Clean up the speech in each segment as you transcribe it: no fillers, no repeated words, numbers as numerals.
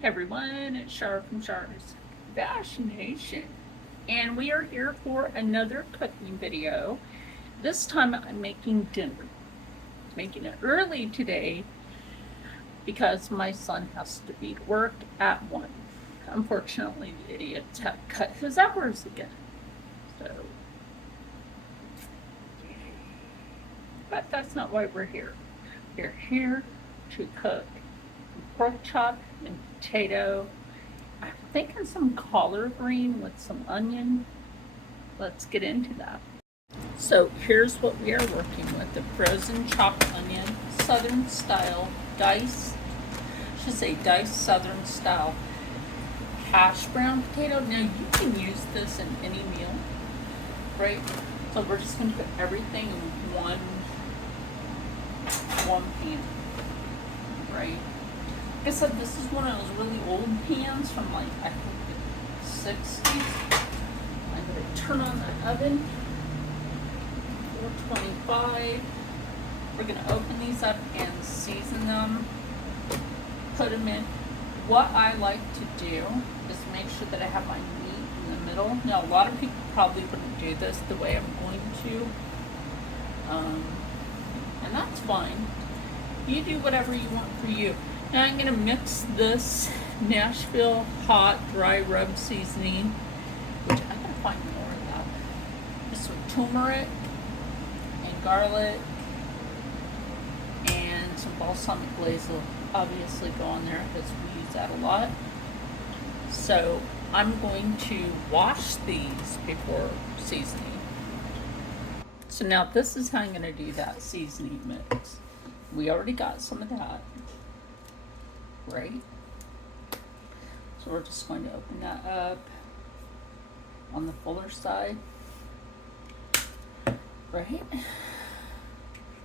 Everyone, it's Char from Char's Fascination, and we are here for another cooking video. This time I'm making dinner. Making it early today because my son has to be to work at 1. Unfortunately, the idiots have cut his hours again. So, but that's not why we're here. We're here to cook pork chop and potato. I'm thinking some collard green with some onion. Let's get into that. So here's what we are working with: the frozen chopped onion, southern style, diced, I should say diced southern style hash brown potato. Now you can use this in any meal, right? So we're just going to put everything in one pan, right? Like I said, this is one of those really old pans from like I think the 60s. I'm going to turn on the oven. 425. We're going to open these up and season them, put them in. What I like to do is make sure that I have my meat in the middle. Now, a lot of people probably wouldn't do this the way I'm going to, and that's fine. You do whatever you want for you. Now, I'm going to mix this Nashville hot dry rub seasoning, which I'm going to find more of that. Just with turmeric and garlic and some balsamic glaze will obviously go on there because we use that a lot. So I'm going to wash these before seasoning. So now this is how I'm going to do that seasoning mix. We already got some of that, right? So we're just going to open that up on the fuller side, right?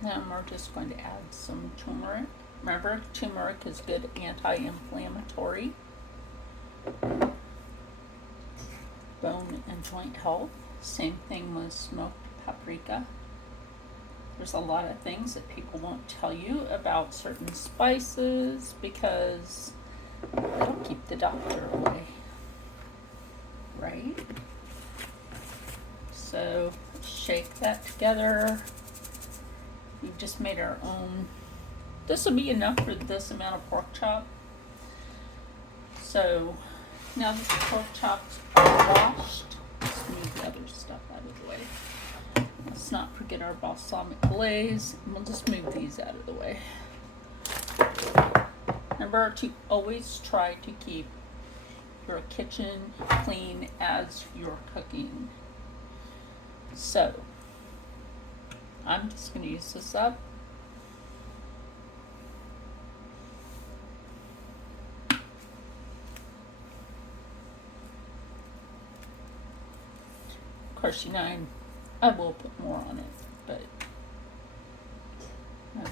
Then we're just going to add some turmeric. Remember, turmeric is good anti-inflammatory, bone and joint health. Same thing with smoked paprika. There's a lot of things that people won't tell you about certain spices because it'll keep the doctor away, right? So shake that together. We've just made our own. This will be enough for this amount of pork chop. So now that the pork chops are washed, let's move the other stuff out of the way. Let's not forget our balsamic glaze. We'll just move these out of the way. Remember to always try to keep your kitchen clean as you're cooking. So I'm just going to use this up. Of course, I will put more on it, but I'll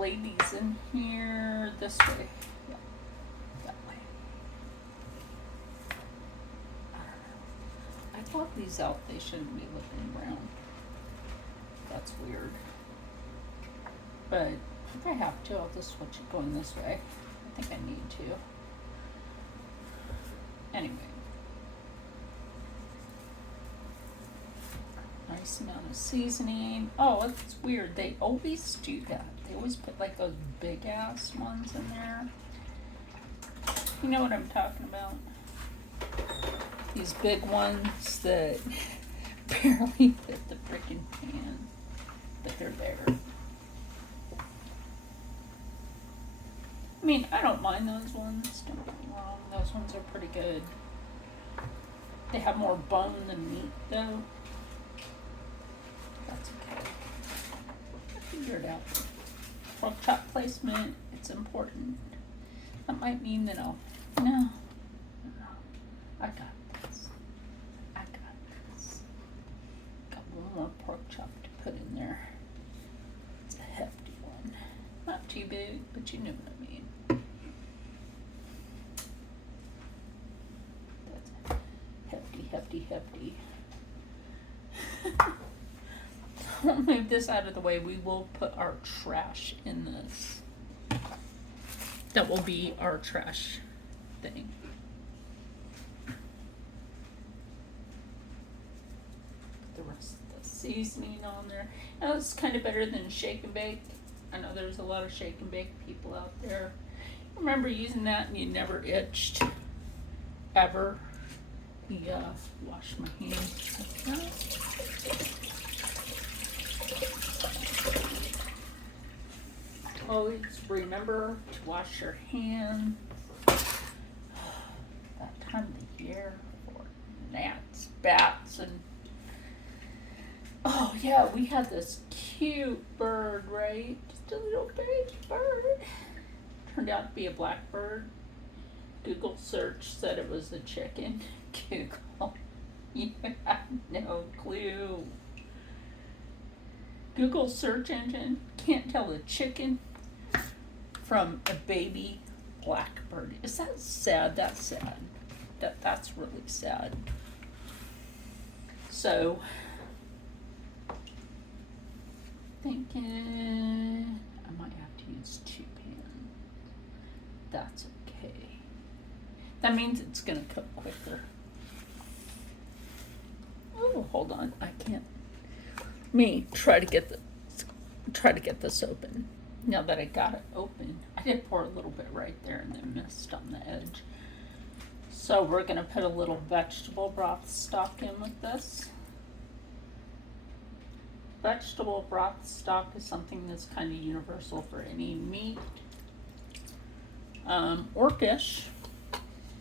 lay these in here this way. Yeah, that way. I thought these out, they shouldn't be looking brown. That's weird. But if I have to, I'll just switch it going this way. I think I need to. Anyway. Nice amount of seasoning. Oh, it's weird. They always do that. They always put like those big ass ones in there. You know what I'm talking about? These big ones that barely fit the freaking pan, but they're there. I mean, I don't mind those ones. Don't get me wrong. Those ones are pretty good. They have more bone than meat, though. That's okay. I figured it out. Pork chop placement, it's important. That might mean that no, I got this. I got this. Got one more pork chop to put in there. It's a hefty one. Not too big, but you know what I mean. That's hefty. We'll move this out of the way. We will put our trash in this. That will be our trash thing. Put the rest of the seasoning on there. Now it's kind of better than shake and bake. I know there's a lot of shake and bake people out there. I remember using that and you never itched. Ever. Yeah, wash my hands like that. Always remember to wash your hands. That time of the year for gnats, bats, and oh yeah, we had this cute bird, right? Just a little baby bird. Turned out to be a blackbird. Google search said it was a chicken. Google. You have no clue. Google search engine can't tell a chicken from a baby blackbird. Is that sad? That's sad. That's really sad. So, thinking I might have to use 2 pans. That's okay. That means it's gonna cook quicker. Oh, hold on. I can't. Try to get this open. Now that I got it open, I did pour a little bit right there and then missed on the edge. So we're gonna put a little vegetable broth stock in with this. Vegetable broth stock is something that's kind of universal for any meat or fish.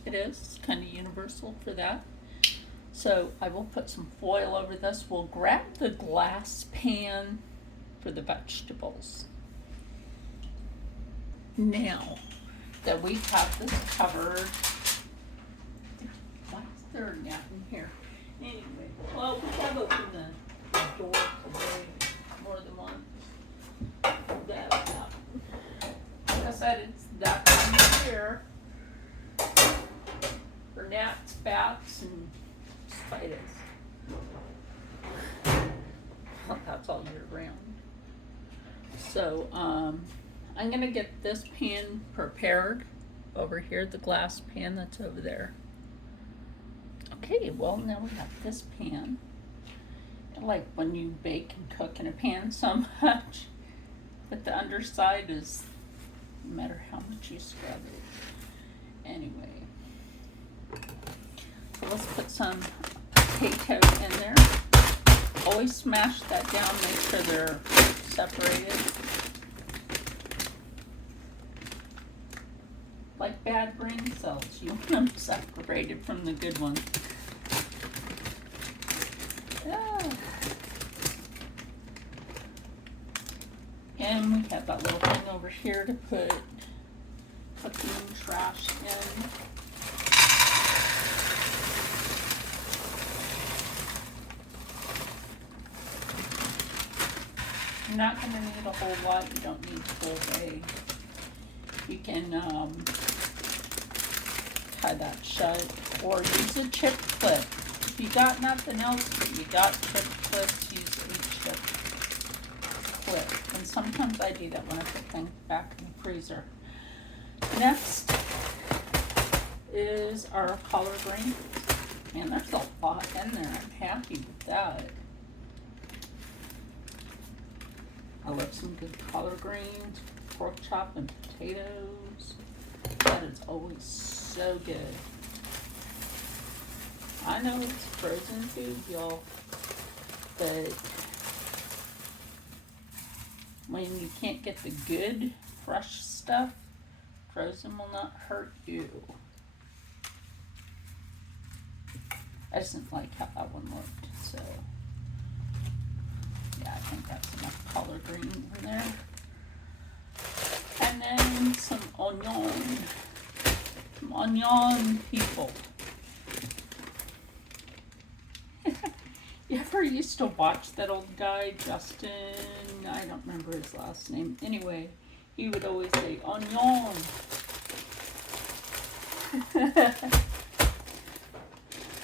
It is kind of universal for that. So I will put some foil over this. We'll grab the glass pan for the vegetables. Now that we have this covered, why is there a gnat in here? Anyway, well, we have opened the door today more than once. That out. Like I said, it's that time of year for gnats, bats, and spiders. Well, that's all year round. So, I'm gonna get this pan prepared over here, the glass pan that's over there. Okay, well now we have this pan. I like when you bake and cook in a pan so much, but the underside is, no matter how much you scrub it. Anyway, so let's put some potato in there. Always smash that down, make sure they're separated. Like bad brain cells, you want them separated from the good ones. Ah. And we have that little thing over here to put cooking trash in. You're not going to need a whole lot. You don't need the whole bag. You can tie that shut or use a chip clip. If you got nothing else, but you got chip clips, use a chip clip. And sometimes I do that when I put things back in the freezer. Next is our collard greens. Man, there's a lot in there. I'm happy with that. I love some good collard greens, pork chop, and potatoes. That is always so good. I know it's frozen food, y'all, but when you can't get the good, fresh stuff, frozen will not hurt you. I just didn't like how that one looked, so yeah, I think that's enough collard green in there. And then some onion. Some onion, people. You ever used to watch that old guy, Justin? I don't remember his last name. Anyway, he would always say, onion.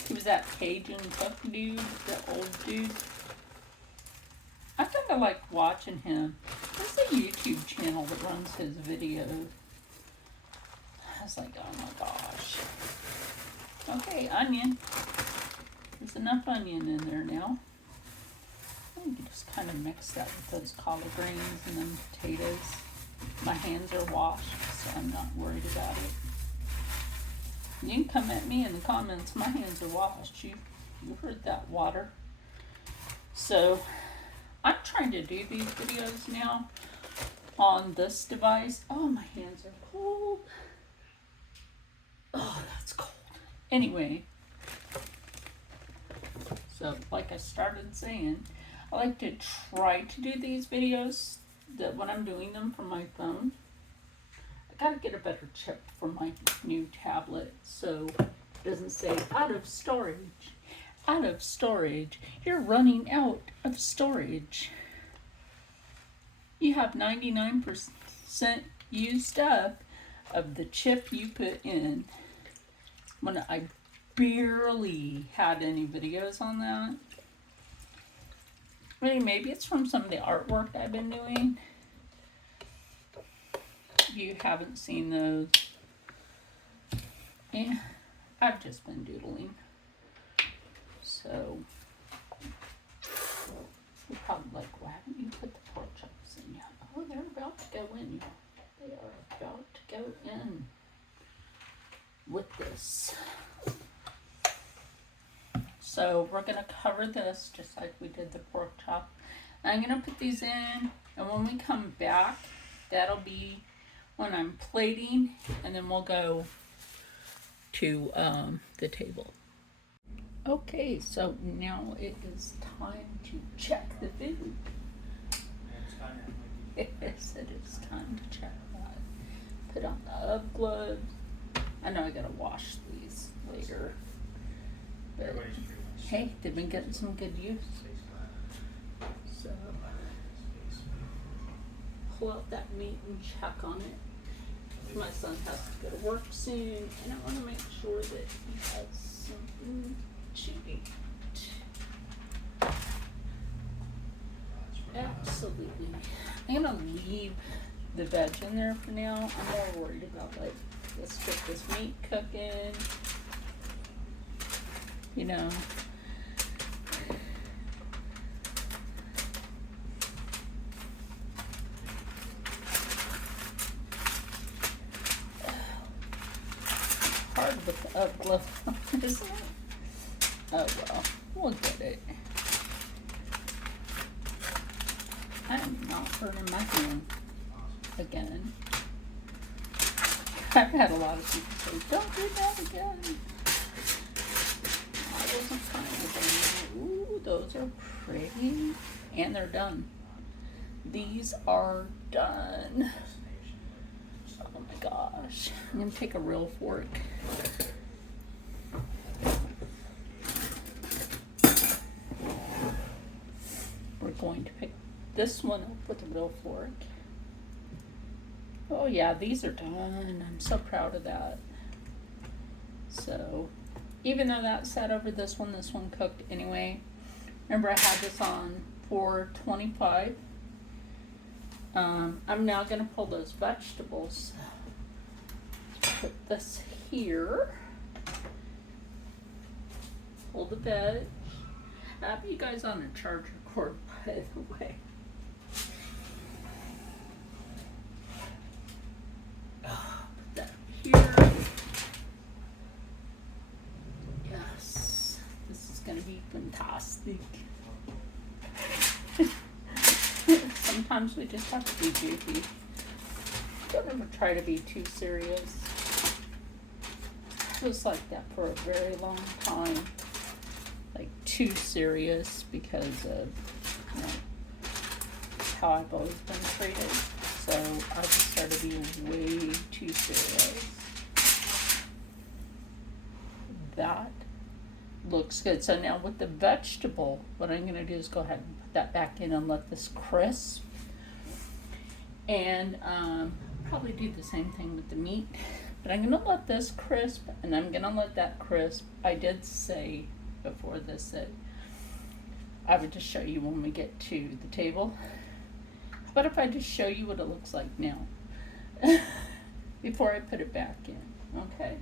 He was that Cajun cook dude, that old dude. I kind of like watching him. There's a YouTube channel that runs his videos. was like, oh my gosh. Okay, onion. There's enough onion in there now. I can just kind of mix that with those collard greens and then potatoes. My hands are washed, so I'm not worried about it. You can come at me in the comments. My hands are washed. You heard that, water. So I'm trying to do these videos now on this device. Oh, my hands are cold. Oh, that's cold. Anyway, so like I started saying, I like to try to do these videos that when I'm doing them from my phone. I gotta get a better chip for my new tablet so it doesn't say out of storage. Out of storage. You're running out of storage. You have 99% used up of the chip you put in. When I barely had any videos on that. I mean, maybe it's from some of the artwork I've been doing. You haven't seen those. Yeah, I've just been doodling. So, you're probably like, why haven't you put the pork chops in yet? Oh, they're about to go in. They are about to go in with this. So we're going to cover this just like we did the pork chop. I'm going to put these in, and when we come back, that'll be when I'm plating, and then we'll go to the table. Okay, so now it is time to check the food. Yes, it is time to check that. Put on the gloves. I know I gotta wash these later, but hey, they've been getting some good use. So pull out that meat and check on it. My son has to go to work soon, and I want to make sure that he has something to eat. Absolutely. I'm gonna leave the veg in there for now. I'm more worried about, like, let's get this meat cooking. You know. Hard with the up glove on, isn't it? Oh well, we'll get it. I am not burning my hand again. I've had a lot of people say, don't do that again. I wasn't fine with them. Ooh, those are pretty. And they're done. These are done. Oh my gosh. I'm going to take a real fork. We're going to pick this one up with a real fork. Oh yeah, these are done. I'm so proud of that. So, even though that sat over this one cooked anyway. Remember, I had this on for 25. I'm now going to pull those vegetables. Put this here. Hold the veg. I have you guys on a charger cord, by the way. Put that here. Yes, this is going to be fantastic. Sometimes we just have to be goofy. Don't ever try to be too serious. It was like that for a very long time. Like too serious because of, you know, how I've always been treated. So I just started being way too serious. That looks good. So now with the vegetable, what I'm going to do is go ahead and put that back in and let this crisp. And probably do the same thing with the meat. But I'm going to let this crisp, and I'm going to let that crisp. I did say before this that I would just show you when we get to the table. How about if I just show you what it looks like now before I put it back in? Okay.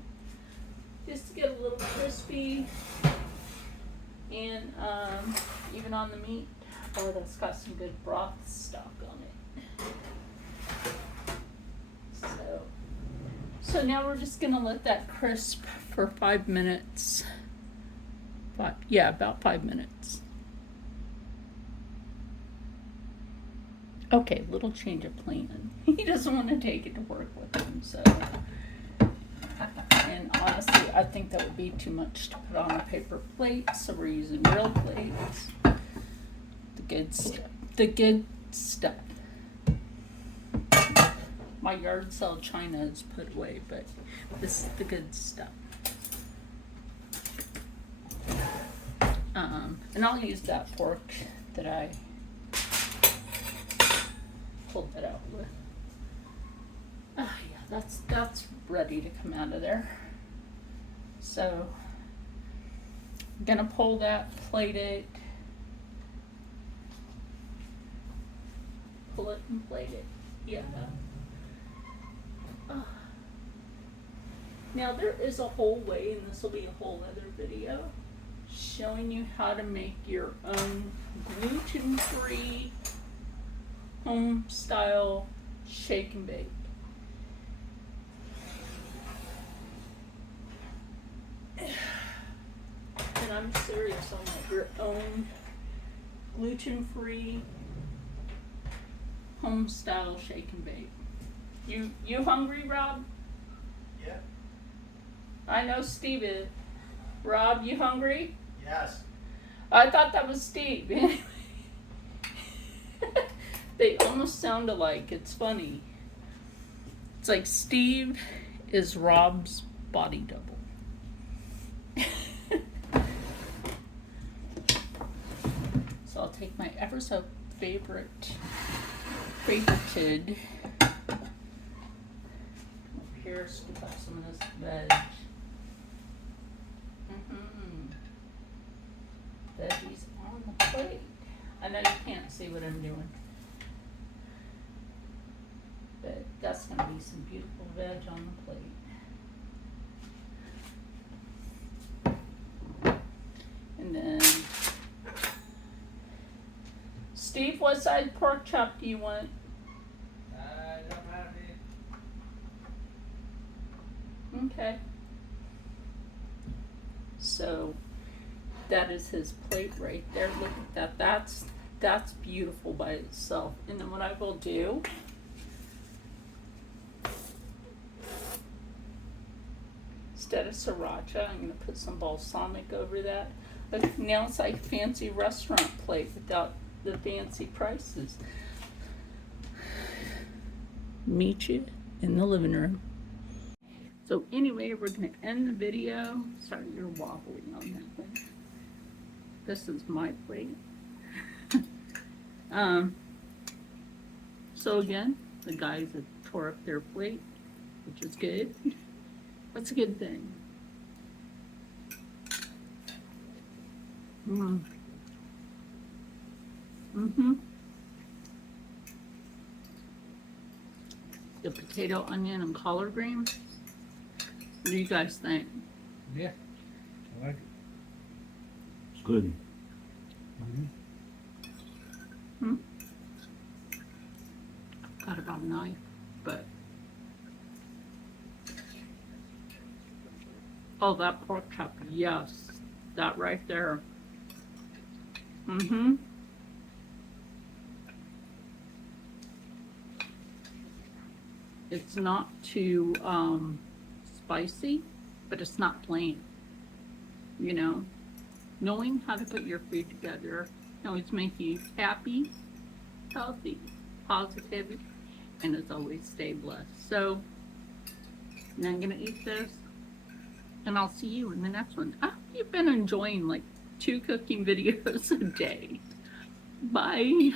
Just to get a little crispy and even on the meat. Oh, that's got some good broth stock on it. So now we're just gonna let that crisp for 5 minutes. Yeah, about 5 minutes. Okay, little change of plan. He doesn't want to take it to work with him, so. And honestly, I think that would be too much to put on a paper plate, so we're using real plates. The good stuff. The good stuff. My yard sale china is put away, but this is the good stuff. And I'll use that fork that I pulled that out with. Oh yeah, that's ready to come out of there. So I'm gonna pull that, plate it, pull it and plate it. Yeah. Oh. Now there is a whole way, and this will be a whole other video, showing you how to make your own gluten-free home style shake and bake. And I'm serious on that, your own gluten-free home style shake and bake. You hungry, Rob? Yeah. I know Steve is. Rob, you hungry? Yes. I thought that was Steve. They almost sound alike. It's funny. It's like Steve is Rob's body double. So I'll take my ever so favorited over here, scoop up some of this veg. Veggies on the plate. I know you can't see what I'm doing, but that's gonna be some beautiful veg on the plate. And then, Steve, what size pork chop do you want? Don't matter to me. Okay. So that is his plate right there. Look at that. That's beautiful by itself. And then what I will do, instead of sriracha, I'm gonna put some balsamic over that. But now it's like fancy restaurant plate without the fancy prices. Meet you in the living room. So anyway, we're gonna end the video. Sorry, you're wobbling on that one. This is my plate. So again, the guys have tore up their plate, which is good. That's a good thing. The potato, onion, and collard greens. What do you guys think? Yeah. I like it. It's good. Got about a knife, but oh, that pork chop, yes, that right there. It's not too spicy, but it's not plain. You know, knowing how to put your food together always make you happy, healthy, positive, and as always, stay blessed. So, now I'm gonna eat this, and I'll see you in the next one. I hope you've been enjoying like 2 cooking videos a day. Bye.